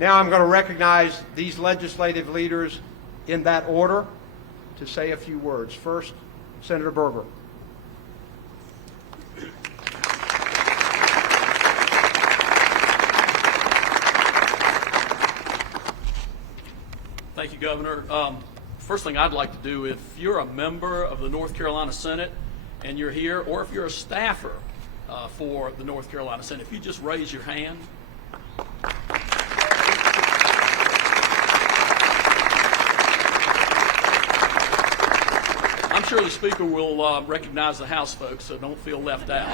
Now I'm going to recognize these legislative leaders in that order to say a few words. First, Senator Berger. Thank you, Governor. First thing I'd like to do, if you're a member of the North Carolina Senate and you're here, or if you're a staffer for the North Carolina Senate, if you just raise your hand. I'm sure the Speaker will recognize the House folks, so don't feel left out.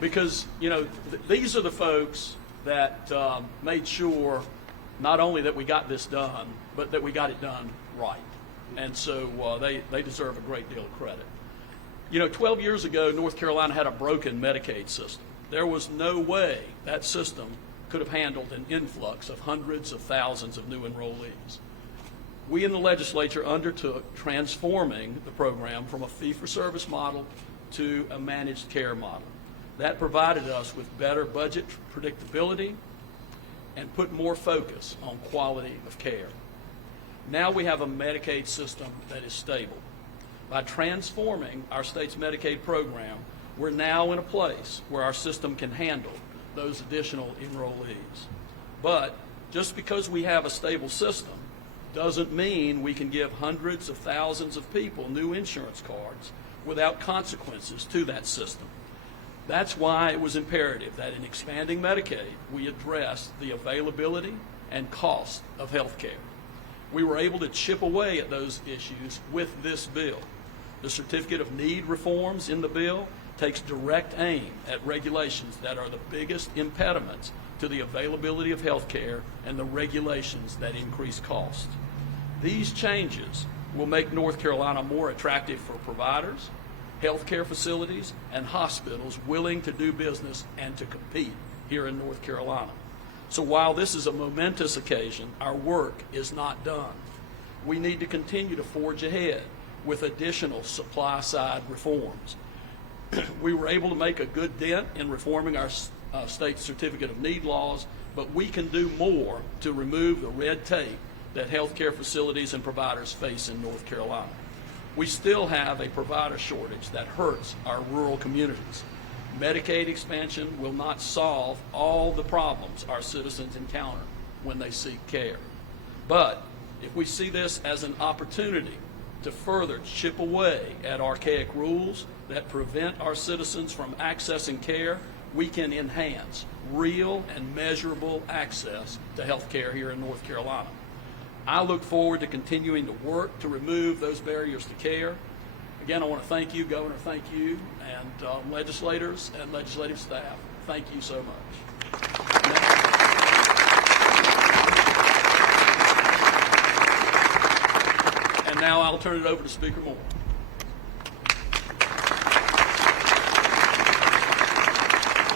Because, you know, these are the folks that made sure not only that we got this done, but that we got it done right. And so they deserve a great deal of credit. You know, 12 years ago, North Carolina had a broken Medicaid system. There was no way that system could have handled an influx of hundreds of thousands of new enrollees. We in the legislature undertook transforming the program from a fee-for-service model to a managed care model. That provided us with better budget predictability and put more focus on quality of care. Now we have a Medicaid system that is stable. By transforming our state's Medicaid program, we're now in a place where our system can handle those additional enrollees. But just because we have a stable system doesn't mean we can give hundreds of thousands of people new insurance cards without consequences to that system. That's why it was imperative that in expanding Medicaid, we address the availability and cost of health care. We were able to chip away at those issues with this bill. The Certificate of Need reforms in the bill takes direct aim at regulations that are the biggest impediments to the availability of health care and the regulations that increase cost. These changes will make North Carolina more attractive for providers, healthcare facilities, and hospitals willing to do business and to compete here in North Carolina. So while this is a momentous occasion, our work is not done. We need to continue to forge ahead with additional supply-side reforms. We were able to make a good dent in reforming our state Certificate of Need laws, but we can do more to remove the red tape that healthcare facilities and providers face in North Carolina. We still have a provider shortage that hurts our rural communities. Medicaid expansion will not solve all the problems our citizens encounter when they seek care. But if we see this as an opportunity to further chip away at archaic rules that prevent our citizens from accessing care, we can enhance real and measurable access to health care here in North Carolina. I look forward to continuing to work to remove those barriers to care. Again, I want to thank you, Governor, thank you, and legislators and legislative staff. Thank you so much. And now I'll turn it over to Speaker Moore.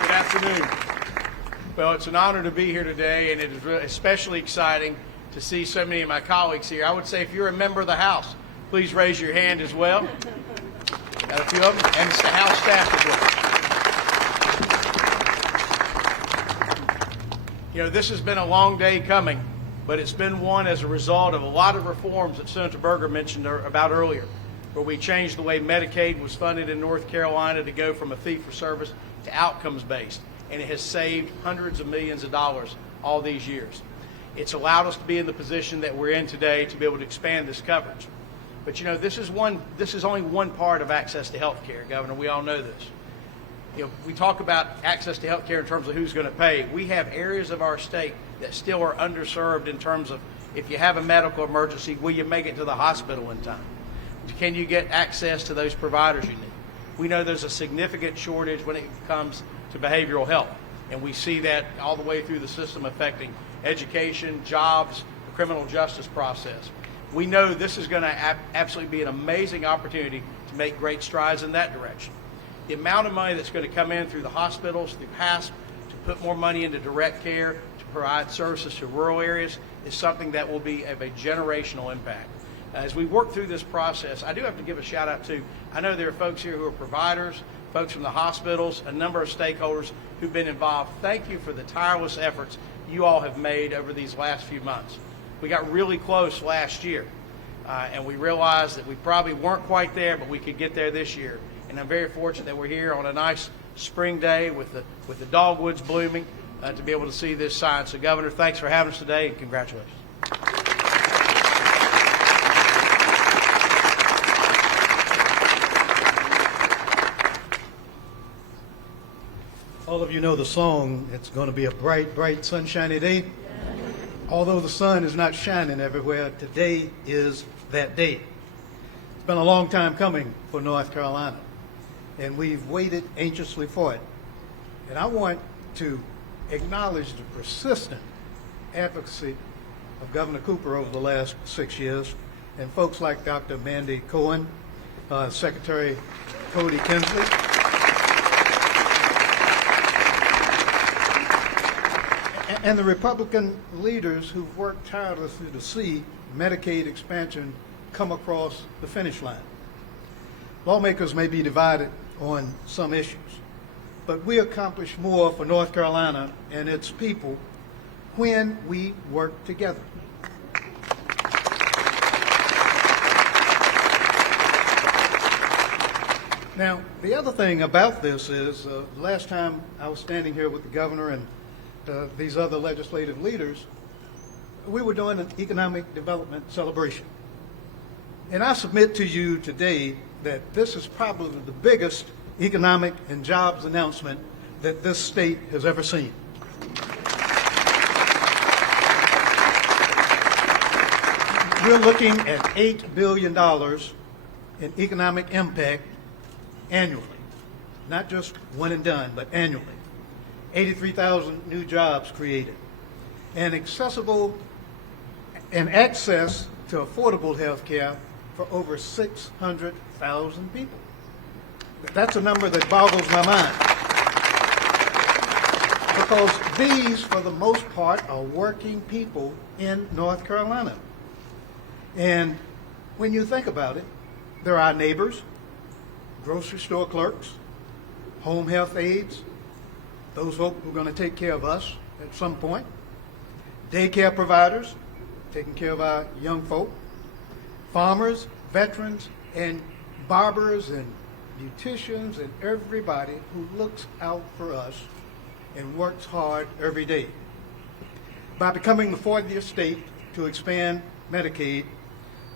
Good afternoon. Well, it's an honor to be here today, and it is especially exciting to see so many of my colleagues here. I would say if you're a member of the House, please raise your hand as well. Got a few of them, and it's the House staff as well. You know, this has been a long day coming, but it's been one as a result of a lot of reforms that Senator Berger mentioned about earlier, where we changed the way Medicaid was funded in North Carolina to go from a fee-for-service to outcomes-based, and it has saved hundreds of millions of dollars all these years. It's allowed us to be in the position that we're in today to be able to expand this coverage. But you know, this is only one part of access to health care, Governor. We all know this. You know, we talk about access to health care in terms of who's going to pay. We have areas of our state that still are underserved in terms of if you have a medical emergency, will you make it to the hospital in time? Can you get access to those providers you need? We know there's a significant shortage when it comes to behavioral health, and we see that all the way through the system affecting education, jobs, the criminal justice process. We know this is going to absolutely be an amazing opportunity to make great strides in that direction. The amount of money that's going to come in through the hospitals, through HASP, to put more money into direct care, to provide services to rural areas, is something that will be of a generational impact. As we work through this process, I do have to give a shout out to, I know there are folks here who are providers, folks from the hospitals, a number of stakeholders who've been involved. Thank you for the tireless efforts you all have made over these last few months. We got really close last year, and we realized that we probably weren't quite there, but we could get there this year. And I'm very fortunate that we're here on a nice spring day with the dogwoods blooming to be able to see this sign. So, Governor, thanks for having us today, and congratulations. All of you know the song, it's going to be a bright, bright, sunshiny day. Although the sun is not shining everywhere, today is that day. It's been a long time coming for North Carolina, and we've waited anxiously for it. And I want to acknowledge the persistent advocacy of Governor Cooper over the last 6 years, and folks like Dr. Mandy Cohen, Secretary Cody Kinsley, and the Republican leaders who've worked tirelessly to see Medicaid expansion come across the finish line. Lawmakers may be divided on some issues, but we accomplish more for North Carolina and its people when we work together. Now, the other thing about this is, last time I was standing here with the governor and these other legislative leaders, we were doing an economic development celebration. And I submit to you today that this is probably the biggest economic and jobs announcement that this state has ever seen. We're looking at $8 billion in economic impact annually, not just one and done, but annually. 83,000 new jobs created, and accessible and access to affordable health care for over 600,000 people. That's a number that boggles my mind, because these, for the most part, are working people in North Carolina. And when you think about it, there are neighbors, grocery store clerks, home health aides, those folks who are going to take care of us at some point, daycare providers, taking care of our young folk, farmers, veterans, and barbers and beauticians and everybody who looks out for us and works hard every day. By becoming the 40th state to expand Medicaid,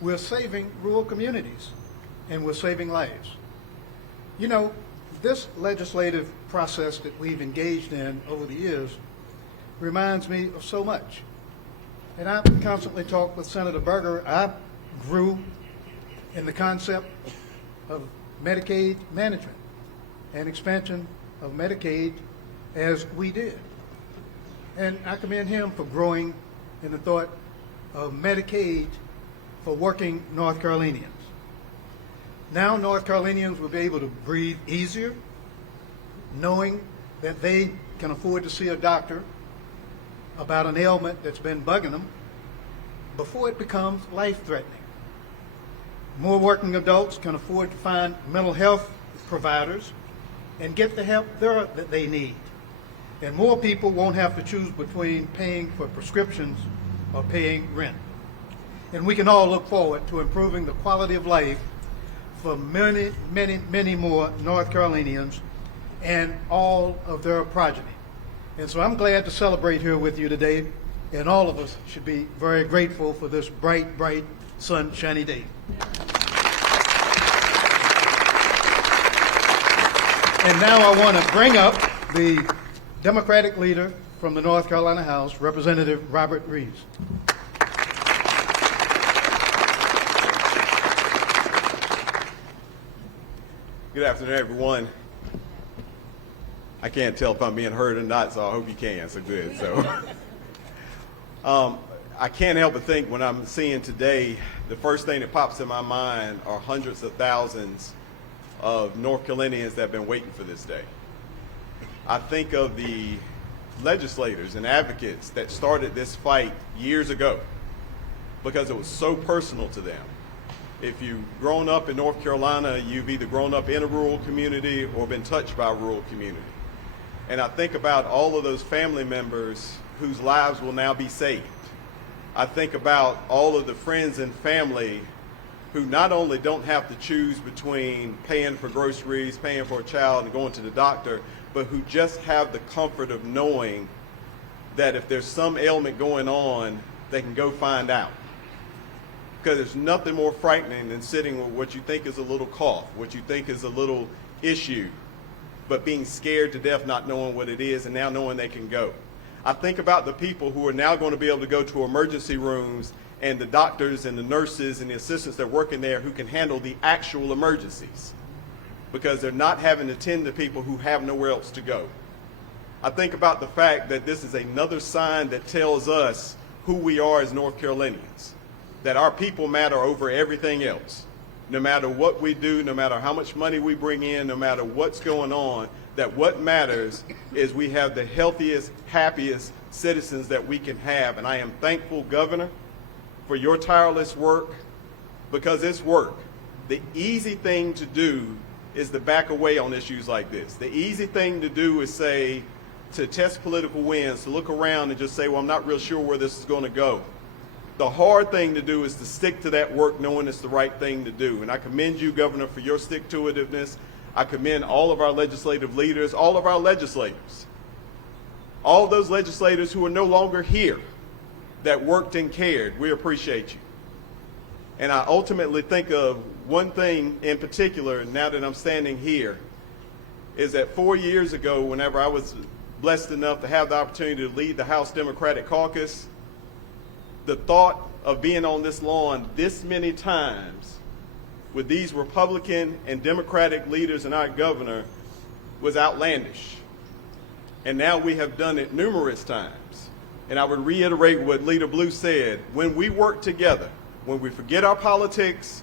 we're saving rural communities and we're saving lives. You know, this legislative process that we've engaged in over the years reminds me of so much. And I constantly talk with Senator Berger. I grew in the concept of Medicaid management and expansion of Medicaid as we did. And I commend him for growing in the thought of Medicaid for working North Carolinians. Now North Carolinians will be able to breathe easier, knowing that they can afford to see a doctor about an ailment that's been bugging them before it becomes life-threatening. More working adults can afford to find mental health providers and get the help that they need. And more people won't have to choose between paying for prescriptions or paying rent. And we can all look forward to improving the quality of life for many, many, many more North Carolinians and all of their progeny. And so I'm glad to celebrate here with you today, and all of us should be very grateful for this bright, bright, sunshiny day. And now I want to bring up the Democratic leader from the North Carolina House, Representative Robert Reeves. Good afternoon, everyone. I can't tell if I'm being heard or not, so I hope you can. So good. So I can't help but think when I'm seeing today, the first thing that pops in my mind are hundreds of thousands of North Carolinians that have been waiting for this day. I think of the legislators and advocates that started this fight years ago because it was so personal to them. If you've grown up in North Carolina, you've either grown up in a rural community or been touched by a rural community. And I think about all of those family members whose lives will now be saved. I think about all of the friends and family who not only don't have to choose between paying for groceries, paying for a child, and going to the doctor, but who just have the comfort of knowing that if there's some ailment going on, they can go find out. Because there's nothing more frightening than sitting with what you think is a little cough, what you think is a little issue, but being scared to death, not knowing what it is, and now knowing they can go. I think about the people who are now going to be able to go to emergency rooms and the doctors and the nurses and the assistants that are working there who can handle the actual emergencies because they're not having to tend to people who have nowhere else to go. I think about the fact that this is another sign that tells us who we are as North Carolinians, that our people matter over everything else. No matter what we do, no matter how much money we bring in, no matter what's going on, that what matters is we have the healthiest, happiest citizens that we can have. And I am thankful, Governor, for your tireless work, because it's work. The easy thing to do is to back away on issues like this. The easy thing to do is say, to test political wins, to look around and just say, well, I'm not real sure where this is going to go. The hard thing to do is to stick to that work knowing it's the right thing to do. And I commend you, Governor, for your stick-to-itiveness. I commend all of our legislative leaders, all of our legislators, all of those legislators who are no longer here that worked and cared. We appreciate you. And I ultimately think of one thing in particular, now that I'm standing here, is that 4 years ago, whenever I was blessed enough to have the opportunity to lead the House Democratic Caucus, the thought of being on this lawn this many times with these Republican and Democratic leaders and our governor was outlandish. And now we have done it numerous times. And I would reiterate what Leader Blue said, when we work together, when we forget our politics,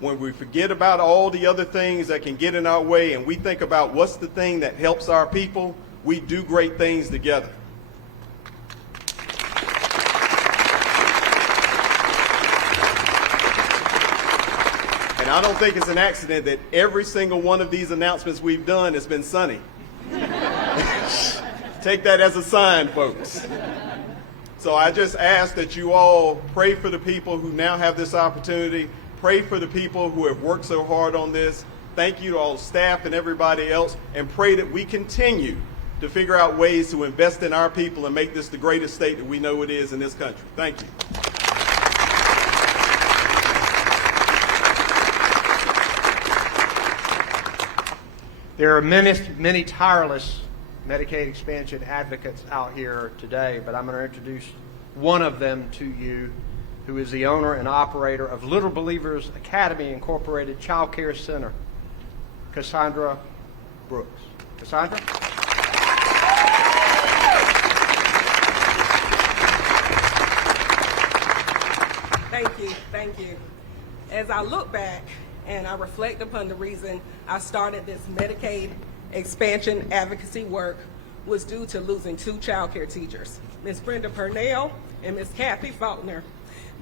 when we forget about all the other things that can get in our way and we think about what's the thing that helps our people, we do great things together. And I don't think it's an accident that every single one of these announcements we've done has been sunny. Take that as a sign, folks. So I just ask that you all pray for the people who now have this opportunity. Pray for the people who have worked so hard on this. Thank you to all staff and everybody else. And pray that we continue to figure out ways to invest in our people and make this the greatest state that we know it is in this country. Thank you. There are many tireless Medicaid expansion advocates out here today, but I'm going to introduce one of them to you, who is the owner and operator of Little Believers Academy Incorporated Child Care Center, Cassandra Brooks. Cassandra? Thank you. As I look back and I reflect upon the reason I started this Medicaid expansion advocacy work was due to losing two child care teachers, Ms. Brenda Purnell and Ms. Kathy Faulkner.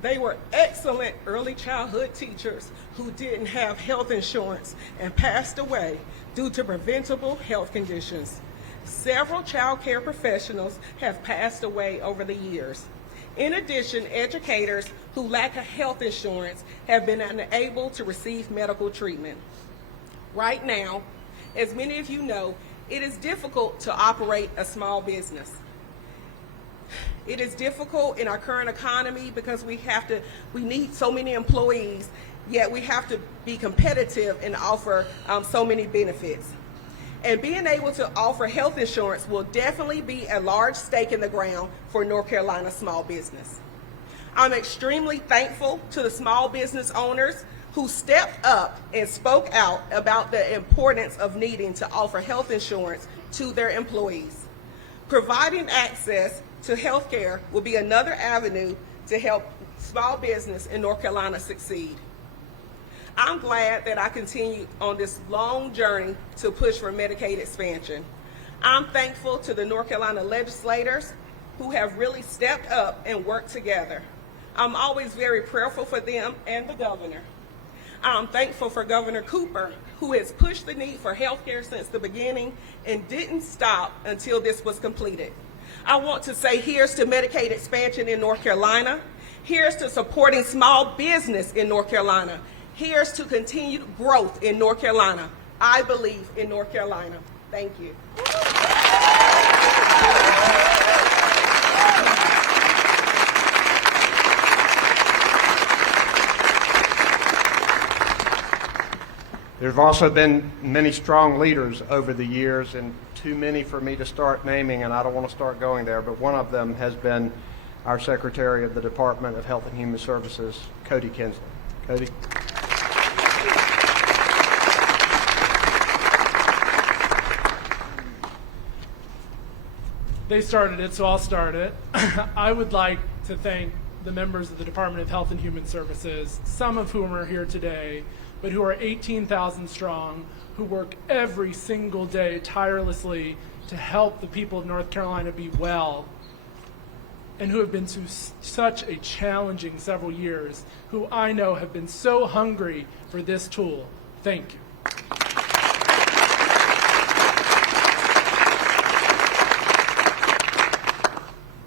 They were excellent early childhood teachers who didn't have health insurance and passed away due to preventable health conditions. Several child care professionals have passed away over the years. In addition, educators who lack a health insurance have been unable to receive medical treatment. Right now, as many of you know, it is difficult to operate a small business. It is difficult in our current economy because we need so many employees, yet we have to be competitive and offer so many benefits. And being able to offer health insurance will definitely be a large stake in the ground for North Carolina small business. I'm extremely thankful to the small business owners who stepped up and spoke out about the importance of needing to offer health insurance to their employees. Providing access to health care will be another avenue to help small business in North Carolina succeed. I'm glad that I continue on this long journey to push for Medicaid expansion. I'm thankful to the North Carolina legislators who have really stepped up and worked together. I'm always very prayerful for them and the governor. I'm thankful for Governor Cooper, who has pushed the need for health care since the beginning and didn't stop until this was completed. I want to say here's to Medicaid expansion in North Carolina. Here's to supporting small business in North Carolina. Here's to continued growth in North Carolina. I believe in North Carolina. Thank you. There have also been many strong leaders over the years, and too many for me to start naming, and I don't want to start going there, but one of them has been our Secretary of the Department of Health and Human Services, Cody Kinsley. Cody. They started it, so I'll start it. I would like to thank the members of the Department of Health and Human Services, some of whom are here today, but who are 18,000 strong, who work every single day tirelessly to help the people of North Carolina be well, and who have been through such a challenging several years, who I know have been so hungry for this tool. Thank you.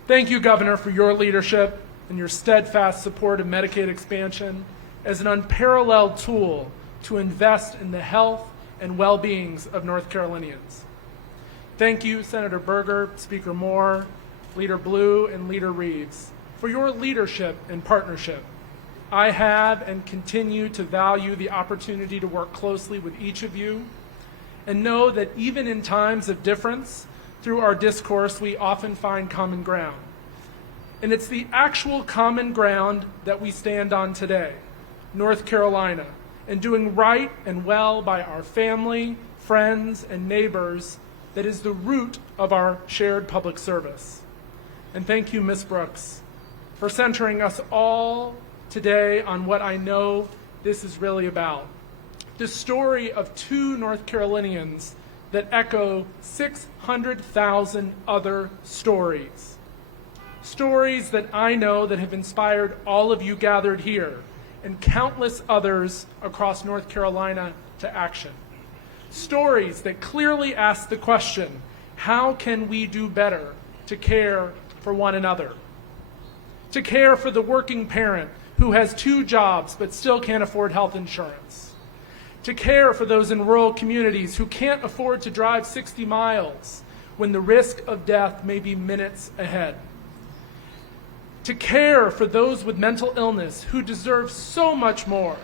Thank you, Governor, for your leadership and your steadfast support of Medicaid expansion as an unparalleled tool to invest in the health and well-beings of North Carolinians. Thank you, Senator Berger, Speaker Moore, Leader Blue, and Leader Reeves, for your leadership and partnership. I have and continue to value the opportunity to work closely with each of you, and know that even in times of difference, through our discourse, we often find common ground. And it's the actual common ground that we stand on today, North Carolina, and doing right and well by our family, friends, and neighbors that is the root of our shared public service. And thank you, Ms. Brooks, for centering us all today on what I know this is really about. The story of two North Carolinians that echo 600,000 other stories. Stories that I know that have inspired all of you gathered here and countless others across North Carolina to action. Stories that clearly ask the question, how can we do better to care for one another? To care for the working parent who has 2 jobs but still can't afford health insurance. To care for those in rural communities who can't afford to drive 60 miles when the risk of death may be minutes ahead. To care for those with mental illness who deserve so much more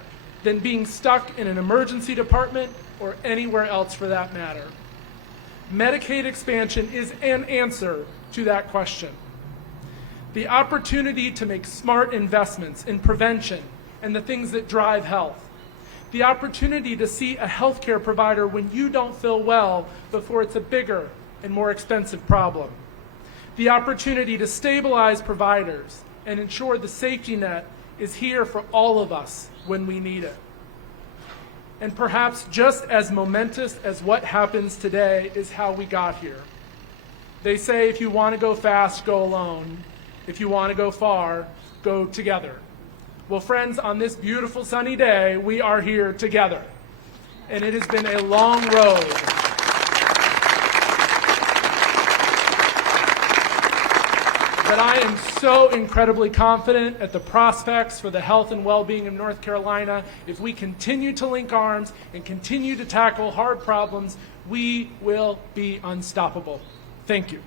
than being stuck in an emergency department or anywhere else for that matter. Medicaid expansion is an answer to that question. The opportunity to make smart investments in prevention and the things that drive health. The opportunity to see a healthcare provider when you don't feel well before it's a bigger and more expensive problem. The opportunity to stabilize providers and ensure the safety net is here for all of us when we need it. And perhaps just as momentous as what happens today is how we got here. They say if you want to go fast, go alone. If you want to go far, go together. Well, friends, on this beautiful sunny day, we are here together. And it has been a long road. But I am so incredibly confident at the prospects for the health and well-being of North Carolina. If we continue to link arms and continue to tackle hard problems, we will be unstoppable. Thank you.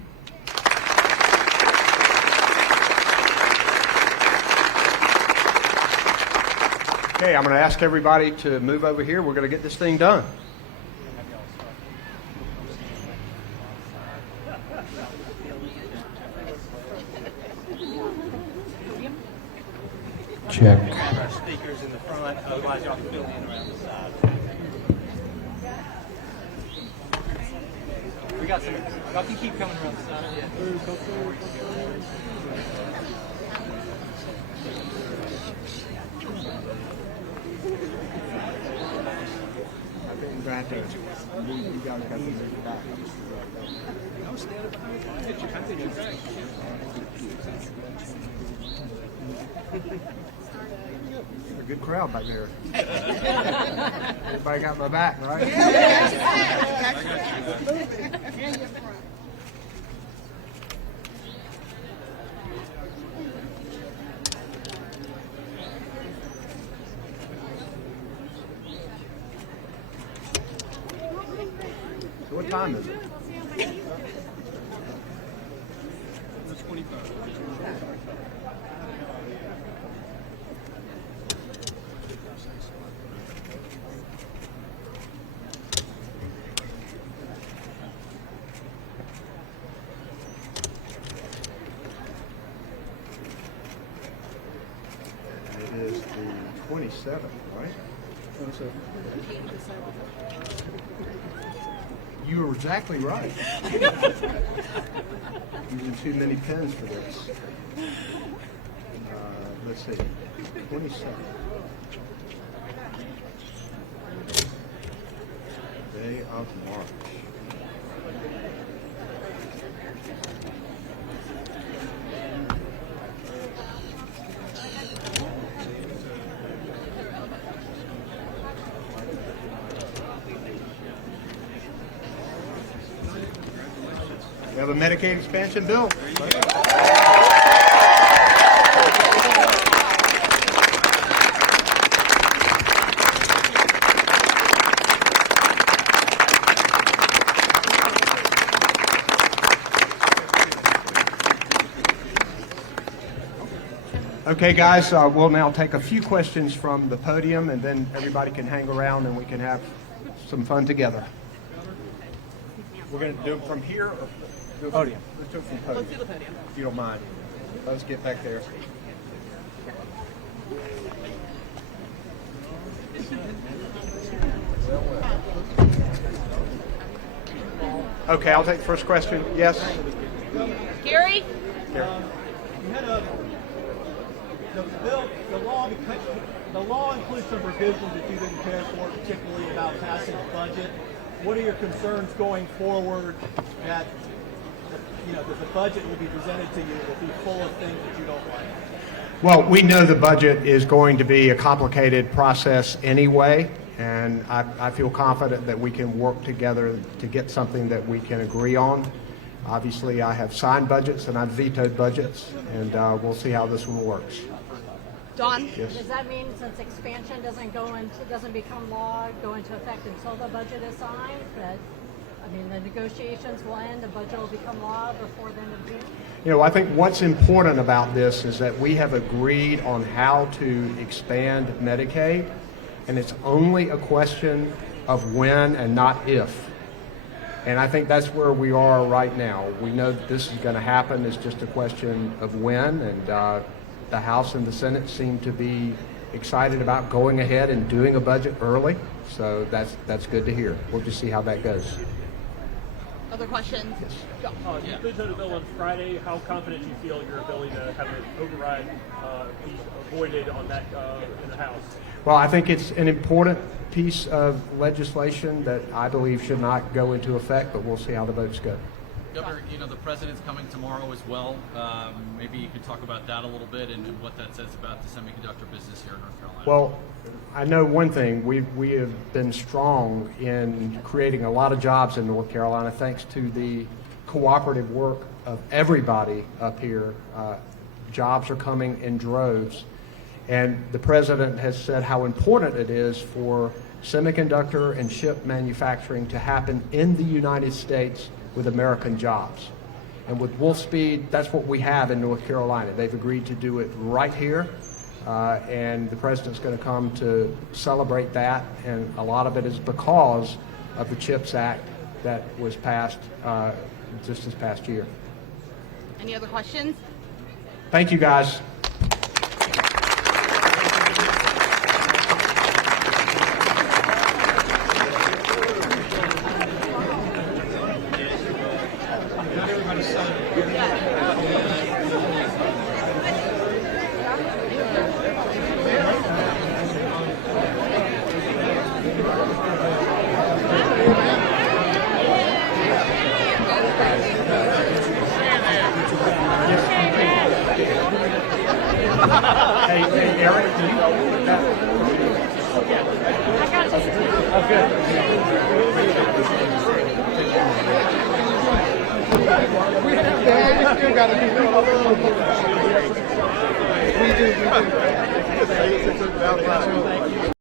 Okay, I'm going to ask everybody to move over here. We're going to get this thing done. Check. Speakers in the front, otherwise y'all can fill in around the side. We got some, y'all can keep coming around the side. A good crowd back there. Everybody got my back, right? What time is it? It is the 27th, right? 27th. You were exactly right. Using too many pens for this. Let's see, 27th. Day of March. We have a Medicaid expansion bill. Okay, guys, we'll now take a few questions from the podium, and then everybody can hang around and we can have some fun together. We're going to do it from here or do it podium? Let's do it from podium. Let's do the podium. If you don't mind. Let's get back there. Okay, I'll take the first question. Yes? Gary? Gary. You had the bill, the law includes some provisions that you didn't care for, particularly about passing a budget. What are your concerns going forward that, that the budget will be presented to you will be full of things that you don't like? Well, we know the budget is going to be a complicated process anyway, and I feel confident that we can work together to get something that we can agree on. Obviously, I have signed budgets and I've vetoed budgets, and we'll see how this one works. Dawn? Yes. Does that mean since expansion doesn't become law, go into effect until the budget is signed, that, the negotiations will end, the budget will become law before the end of June? I think what's important about this is that we have agreed on how to expand Medicaid, and it's only a question of when and not if. And I think that's where we are right now. We know that this is going to happen. It's just a question of when, and the House and the Senate seem to be excited about going ahead and doing a budget early. So that's good to hear. We'll just see how that goes. Other questions? Yes. You vetoed a bill on Friday. How confident do you feel your ability to have an override be avoided on that in the House? Well, I think it's an important piece of legislation that I believe should not go into effect, but we'll see how the votes go. Governor, the president's coming tomorrow as well. Maybe you could talk about that a little bit and what that says about the semiconductor business here in North Carolina. Well, I know one thing. We have been strong in creating a lot of jobs in North Carolina thanks to the cooperative work of everybody up here. Jobs are coming in droves. And the president has said how important it is for semiconductor and chip manufacturing to happen in the United States with American jobs. And with Wolfspeed, that's what we have in North Carolina. They've agreed to do it right here, and the president's going to come to celebrate that, and a lot of it is because of the CHIPS Act that was passed just this past year. Any other questions? Thank you, guys. Hey, Eric, can you put that? I got you. Oh, good. You still got to be doing a little. We do.